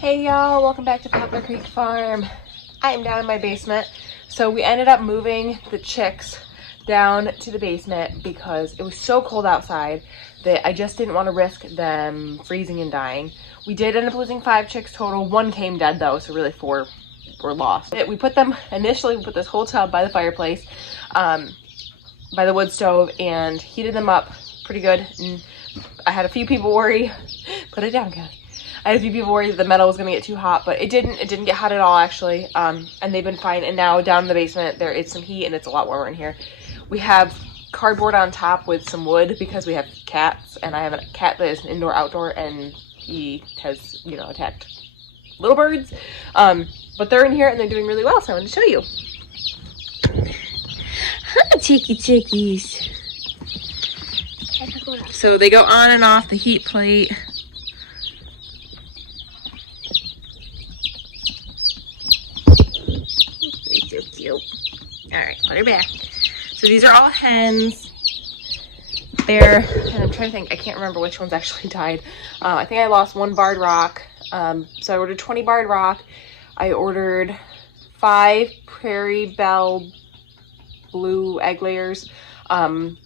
Hey y'all, welcome back to Poplar Creek Farm. I am down in my basement. So we ended up moving the chicks down to the basement because it was so cold outside that I just didn't want to risk them freezing and dying. We did end up losing 5 chicks total. 1 came dead though, so really 4 were lost. We put them, initially we put this whole tub by the fireplace, by the wood stove, and heated them up pretty good. And I had a few people worry, put it down guys. I had a few people worried that the metal was going to get too hot, but it didn't get hot at all actually. And they've been fine. And now down in the basement there is some heat and it's a lot warmer in here. We have cardboard on top with some wood because we have cats, and I have a cat that is indoor outdoor and he has, you know, attacked little birds. But they're in here and they're doing really well, so I wanted to show you. Hi, chickies. So they go on and off the heat plate. They're so cute. All right, put her back. So these are all hens. And I'm trying to think, I can't remember which ones actually died. I think I lost 1 barred rock. So I ordered 20 barred rock. I ordered 5 prairie belle blue egg layers, 10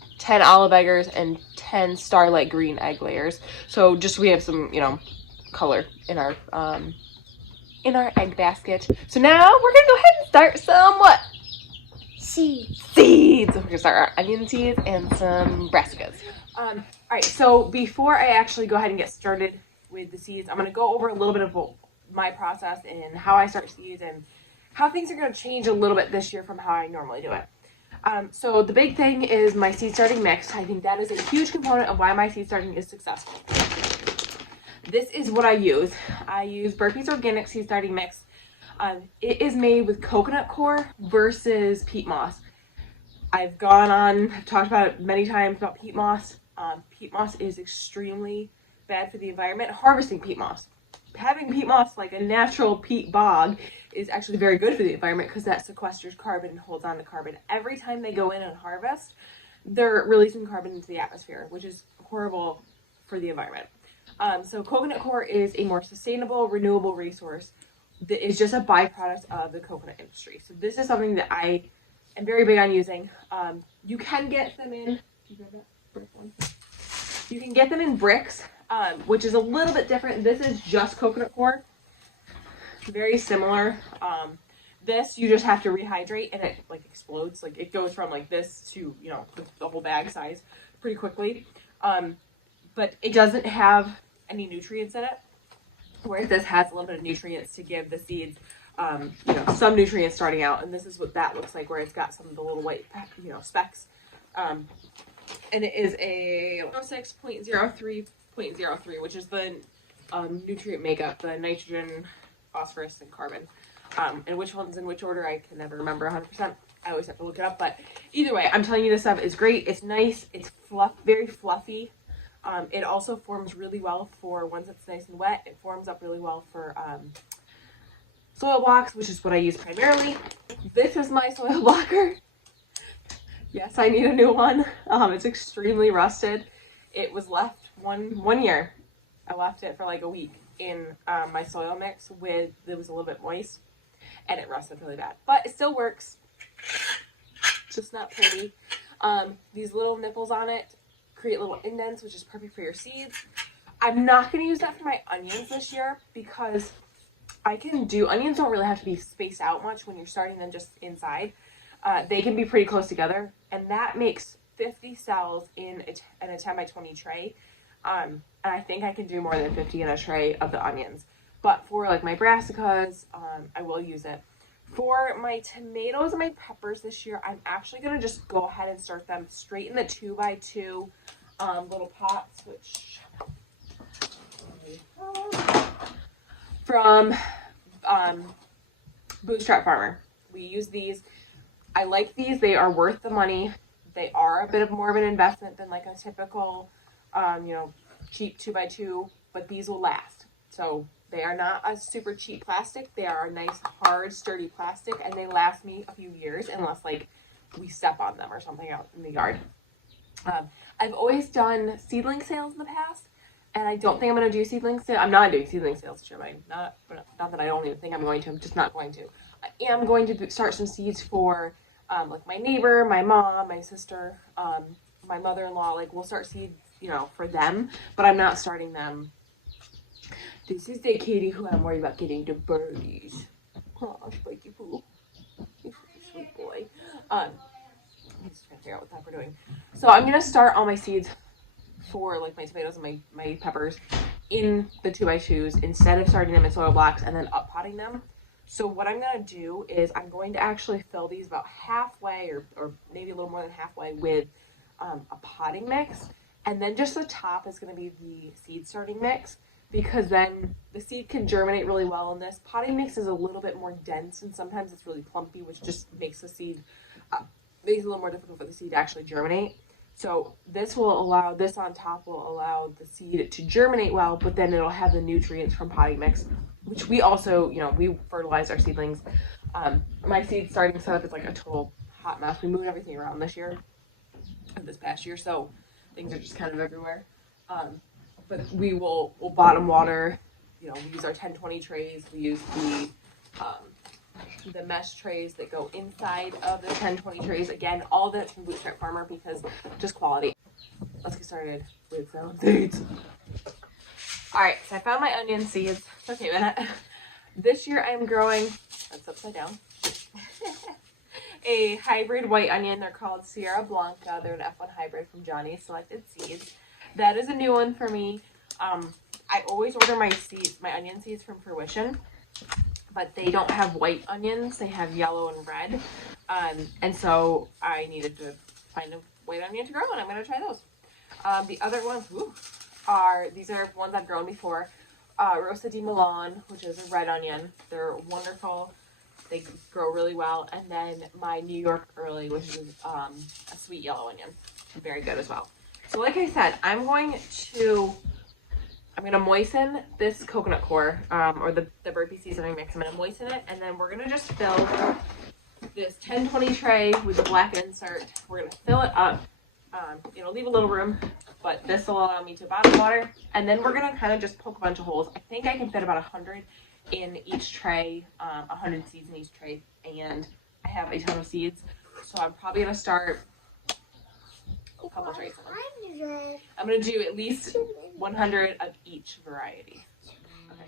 olive eggers, and 10 starlight green egg layers. So just so we have some, you know, color in our egg basket. So now we're gonna go ahead and start some what? Seeds. We're gonna start our onion seeds and some brassicas. All right, so before I actually go ahead and get started with the seeds, I'm gonna go over a little bit of my process and how I start seeds and how things are gonna change a little bit this year from how I normally do it. So the big thing is my seed starting mix. I think that is a huge component of why my seed starting is successful. This is what I use. I use Burpee's Organic Seed Starting Mix. It is made with coconut coir versus peat moss. I've talked about it many times about peat moss. Peat moss is extremely bad for the environment. Harvesting peat moss. Having peat moss, like a natural peat bog, is actually very good for the environment because that sequesters carbon and holds on to carbon. Every time they go in and harvest, they're releasing carbon into the atmosphere, which is horrible for the environment. So coconut coir is a more sustainable, renewable resource that is just a byproduct of the coconut industry. So this is something that I am very big on using. You can get them in, you can get them in bricks, which is a little bit different. This is just coconut coir, very similar. This you just have to rehydrate and it like explodes. Like it goes from like this to, you know, the whole bag size pretty quickly. But it doesn't have any nutrients in it, whereas this has a little bit of nutrients to give the seeds, you know, some nutrients starting out. And this is what that looks like, where it's got some of the little white, you know, specks. And it is a 106.03.03, which is the nutrient makeup, the nitrogen, phosphorus, and carbon. And which one's in which order, I can never remember 100%. I always have to look it up. But either way, I'm telling you, this stuff is great. It's nice. It's very fluffy. It also forms really well for, once it's nice and wet, it forms up really well for soil blocks, which is what I use primarily. This is my soil blocker. Yes, I need a new one. It's extremely rusted. It was left one year. I left it for like a week in my soil mix it was a little bit moist, and it rusted really bad. But it still works. It's just not pretty. These little nipples on it create little indents, which is perfect for your seeds. I'm not going to use that for my onions this year because onions don't really have to be spaced out much when you're starting them just inside. They can be pretty close together, and that makes 50 cells in a 10 by 20 tray. And I think I can do more than 50 in a tray of the onions. But for like my brassicas, I will use it. For my tomatoes and my peppers this year, I'm actually going to just go ahead and start them straight in the 2 by 2 little pots, which from Bootstrap Farmer. We use these. I like these. They are worth the money. They are a bit more of an investment than like a typical, you know, cheap 2 by 2, but these will last. So they are not a super cheap plastic. They are a nice, hard, sturdy plastic, and they last me a few years unless like we step on them or something out in the yard. I've always done seedling sales in the past. And I don't think I'm going to do seedling sale. I'm not doing seedling sales this year. Not that I don't even think I'm going to. I'm just not going to. I am going to start some seeds for like my neighbor, my mom, my sister, my mother-in-law. Like we'll start seeds, you know, for them. But I'm not starting them. This is the kitty who I'm worried about getting the birdies. Oh, spiky poo. He's a sweet boy. I'm just trying to figure out what the heck we're doing. So I'm going to start all my seeds for like my tomatoes and my peppers in the 2x2s instead of starting them in soil blocks and then up potting them. So what I'm going to do is I'm going to actually fill these about halfway or maybe a little more than halfway with a potting mix. And then just the top is going to be the seed starting mix, because then the seed can germinate really well in this. Potting mix is a little bit more dense and sometimes it's really clumpy, which just makes the seed, makes it a little more difficult for the seed to actually germinate. So this on top will allow the seed to germinate well, but then it'll have the nutrients from potting mix, which we also, you know, we fertilize our seedlings. My seed starting setup is like a total hot mess. We moved everything around this past year, so things are just kind of everywhere. But we'll bottom water, you know, we use our 10-20 trays, we use the mesh trays that go inside of the 10-20 trays. Again, all that's from Bootstrap Farmer because just quality. Let's get started with some seeds. Alright, so I found my onion seeds. Okay, a minute. This year I'm growing, that's upside down, a hybrid white onion. They're called Sierra Blanca. They're an F1 hybrid from Johnny's Selected Seeds. That is a new one for me. I always order my onion seeds from Fruition, but they don't have white onions. They have yellow and red. And so I needed to find a white onion to grow, and I'm going to try those. The other ones these are ones I've grown before. Rosa di Milan, which is a red onion. They're wonderful. They grow really well. And then my New York Early, which is a sweet yellow onion. Very good as well. So like I said, I'm going to moisten this coconut core, or the burpee seasoning mix. I'm going to moisten it, and then we're going to just fill this 10-20 tray with the black insert. We're going to fill it up. Leave a little room, but this will allow me to bottom water. And then we're going to kind of just poke a bunch of holes. I think I can fit about 100 in each tray, 100 seeds in each tray. And I have a ton of seeds. So I'm probably going to start a couple trays. I'm going to do at least 100 of each variety. Okay.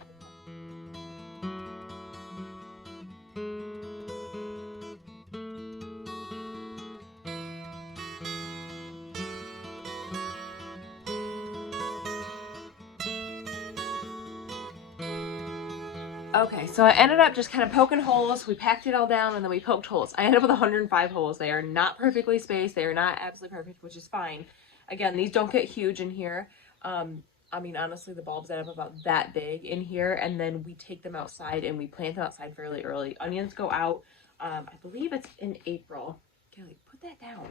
Okay, so I ended up just kind of poking holes. We packed it all down and then we poked holes. I ended up with 105 holes. They are not perfectly spaced. They are not absolutely perfect, which is fine. Again, these don't get huge in here. Honestly, the bulbs end up about that big in here, and then we take them outside and we plant them outside fairly early. Onions go out, I believe it's in April. Kelly, put that down.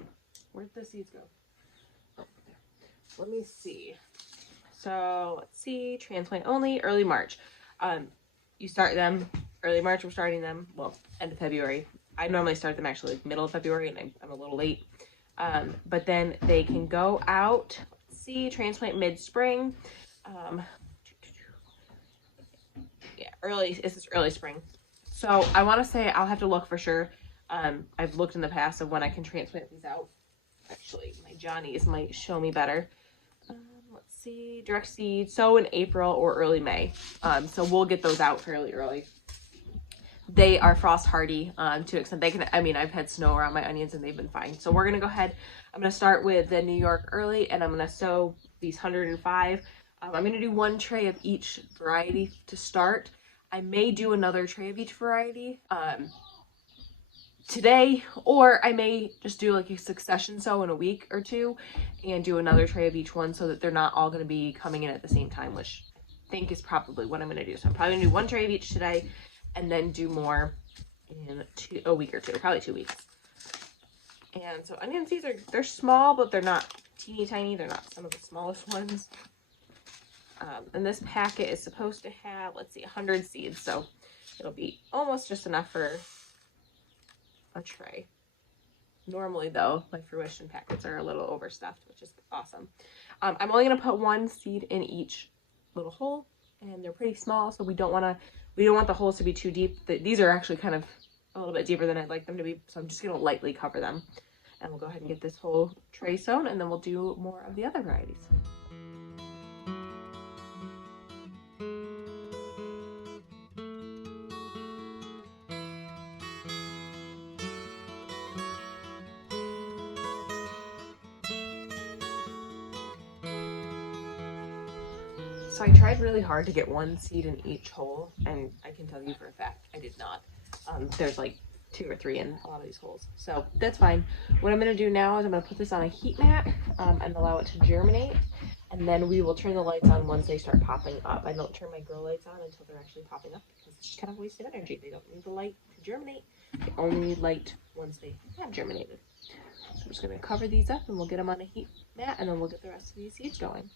Where'd the seeds go? Oh, there. Let me see. So, let's see. Transplant only, early March. You start them early March. We're starting them, well, end of February. I normally start them actually like middle of February, and I'm a little late. But then they can go out. Let's see, transplant mid-spring. This is early spring. So I want to say I'll have to look for sure. I've looked in the past of when I can transplant these out. Actually, my Johnnies might show me better. Let's see, direct seed, sow in April or early May. So we'll get those out fairly early. They are frost hardy to an extent. They can, I've had snow around my onions and they've been fine. So we're going to go ahead. I'm going to start with the New York Early, and I'm going to sow these 105. I'm going to do one tray of each variety to start. I may do another tray of each variety today, or I may just do like a succession sow in a week or two and do another tray of each one so that they're not all going to be coming in at the same time, which I think is probably what I'm going to do. So I'm probably going to do one tray of each today and then do more in a week or two, probably 2 weeks. And so onion seeds they're small, but they're not teeny tiny. They're not some of the smallest ones. And this packet is supposed to have, let's see, 100 seeds. So it'll be almost just enough for a tray. Normally though, my fruition packets are a little overstuffed, which is awesome. I'm only gonna put one seed in each little hole, and they're pretty small, so we don't want the holes to be too deep. These are actually kind of a little bit deeper than I'd like them to be, so I'm just gonna lightly cover them. And we'll go ahead and get this whole tray sown, and then we'll do more of the other varieties. So I tried really hard to get one seed in each hole, and I can tell you for a fact I did not. There's like 2 or 3 in a lot of these holes, so that's fine. What I'm going to do now is I'm going to put this on a heat mat and allow it to germinate, and then we will turn the lights on once they start popping up. I don't turn my grow lights on until they're actually popping up because it's just kind of a waste of energy. They don't need the light to germinate. They only need light once they have germinated. So I'm just going to cover these up, and we'll get them on a heat mat, and then we'll get the rest of these seeds going.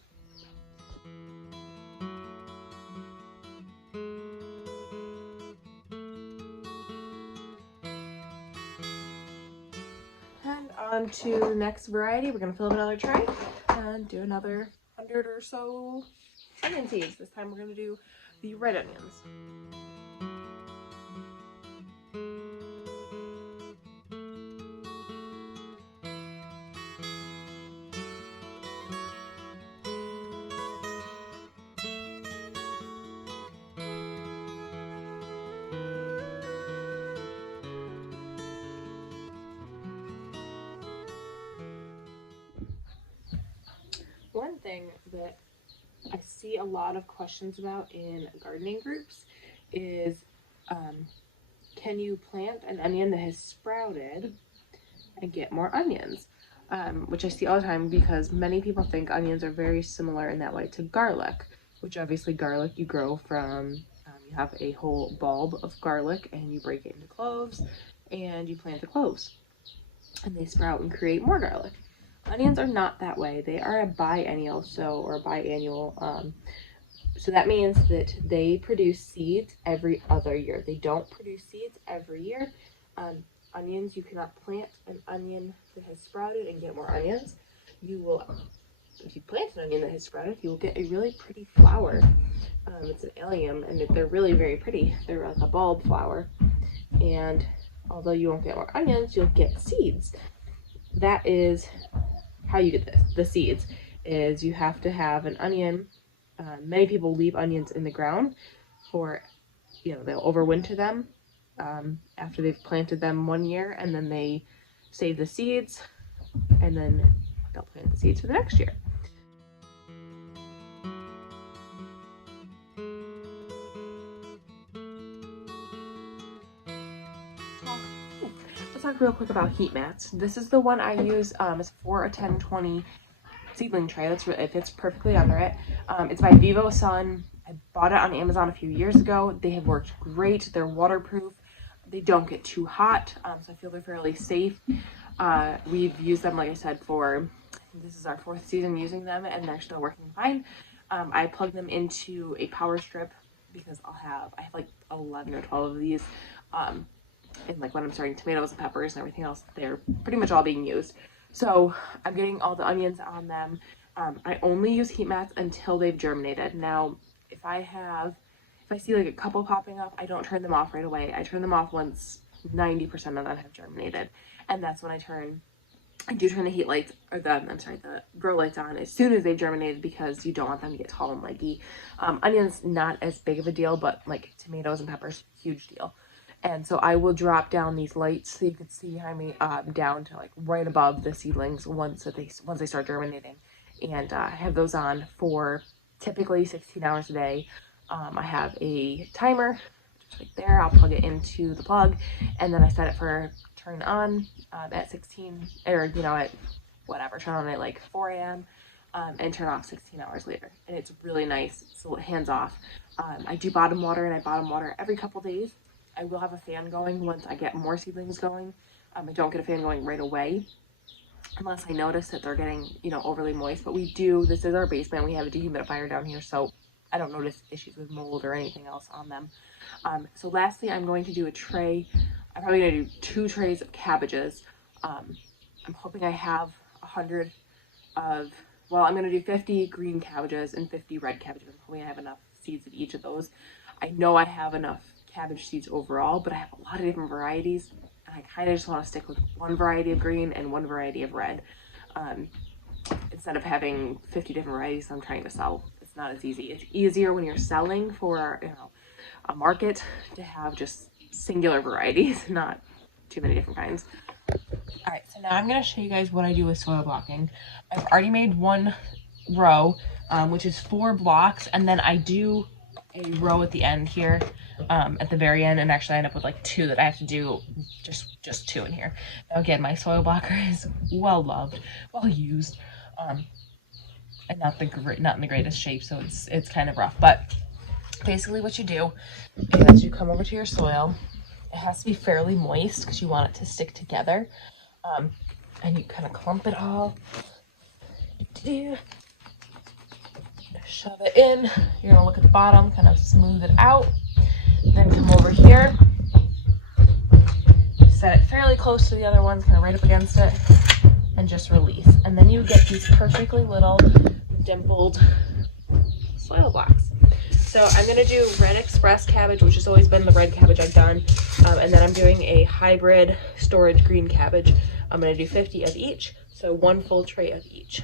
And on to the next variety. We're going to fill up another tray and do another 100 or so onion seeds. This time we're going to do the red onions. One thing that I see a lot of questions about in gardening groups is can you plant an onion that has sprouted and get more onions? Which I see all the time because many people think onions are very similar in that way to garlic, which obviously garlic you grow from, you have a whole bulb of garlic and you break it into cloves and you plant the cloves and they sprout and create more garlic. Onions are not that way. They are a biennial, or biannual. So that means that they produce seeds every other year. They don't produce seeds every year. Onions, you cannot plant an onion that has sprouted and get more onions. You will, if you plant an onion that has sprouted, you will get a really pretty flower. It's an allium, and they're really very pretty. They're like a bulb flower. And although you won't get more onions, you'll get seeds. That is how you get this. The seeds is you have to have an onion. Many people leave onions in the ground for, they'll overwinter them after they've planted them 1 year, and then they save the seeds, and then they'll plant the seeds for the next year. Let's talk real quick about heat mats. This is the one I use. It's for a 10-20 seedling tray. It fits perfectly under it. It's by Vivo Sun. I bought it on Amazon a few years ago. They have worked great. They're waterproof. They don't get too hot, so I feel they're fairly safe. We've used them, like I said, this is our 4th season using them, and they're still working fine. I plug them into a power strip because I have like 11 or 12 of these. And like when I'm starting tomatoes and peppers and everything else, they're pretty much all being used. So I'm getting all the onions on them. I only use heat mats until they've germinated. Now, if I see like a couple popping up, I don't turn them off right away. I turn them off once 90% of them have germinated. And that's when I do turn the the grow lights on as soon as they've germinated because you don't want them to get tall and leggy. Onions, not as big of a deal, but like tomatoes and peppers, huge deal. And so I will drop down these lights so you can see behind me down to like right above the seedlings once they start germinating, and have those on for typically 16 hours a day. I have a timer just right there. I'll plug it into the plug, and then I set it for turn on at 16 or at whatever, turn on at like 4 a.m. And turn off 16 hours later, and it's really nice. So hands off. I do bottom water, and I bottom water every couple days. I will have a fan going once I get more seedlings going. I don't get a fan going right away unless I notice that they're getting, overly moist. But this is our basement. We have a dehumidifier down here, so I don't notice issues with mold or anything else on them. So lastly, I'm going to do a tray. I'm probably going to do 2 trays of cabbages. I'm hoping I have 100 of, well, I'm going to do 50 green cabbages and 50 red cabbages. I'm hoping I have enough seeds of each of those. I know I have enough cabbage seeds overall, but I have a lot of different varieties. And I kind of just want to stick with one variety of green and one variety of red. Instead of having 50 different varieties I'm trying to sell. It's not as easy. It's easier when you're selling for, a market to have just singular varieties, not too many different kinds. All right, so now I'm going to show you guys what I do with soil blocking. I've already made one row, which is 4 blocks, and then I do a row at the end here, at the very end, and actually I end up with like 2 that I have to do, just 2 in here. Now again, my soil blocker is well loved, well used, and not in the greatest shape, so it's kind of rough. But basically what you do is you come over to your soil. It has to be fairly moist because you want it to stick together. And you kind of clump it all. Shove it in. You're gonna look at the bottom, kind of smooth it out. Then come over here. Set it fairly close to the other ones, kind of right up against it, and just release. And then you get these perfectly little dimpled soil blocks. So I'm gonna do red express cabbage, which has always been the red cabbage I've done. And then I'm doing a hybrid storage green cabbage. I'm gonna do 50 of each, so 1 full tray of each.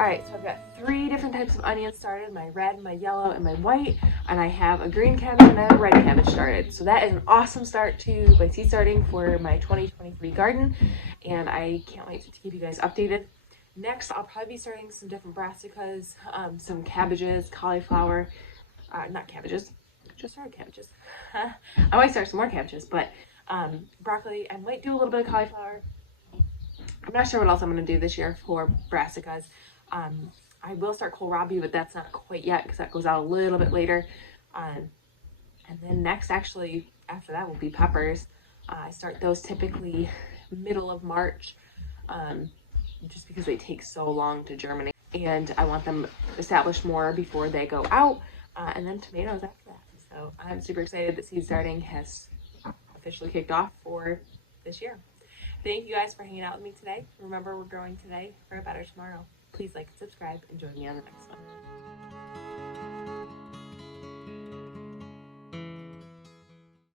All right, so I've got 3 different types of onions started, my red, my yellow, and my white, and I have a green cabbage and I have a red cabbage started. So that is an awesome start to my seed starting for my 2023 garden, and I can't wait to keep you guys updated. Next, I'll probably be starting some different brassicas, some cabbages, cauliflower, not cabbages, just started cabbages. I might start some more cabbages, but broccoli, I might do a little bit of cauliflower. I'm not sure what else I'm going to do this year for brassicas. I will start kohlrabi, but that's not quite yet because that goes out a little bit later. And then next, actually, after that will be peppers. I start those typically middle of March, just because they take so long to germinate. And I want them established more before they go out. And then tomatoes after that. So I'm super excited that seed starting has officially kicked off for this year. Thank you guys for hanging out with me today. Remember, we're growing today for a better tomorrow. Please like and subscribe and join me on the next one.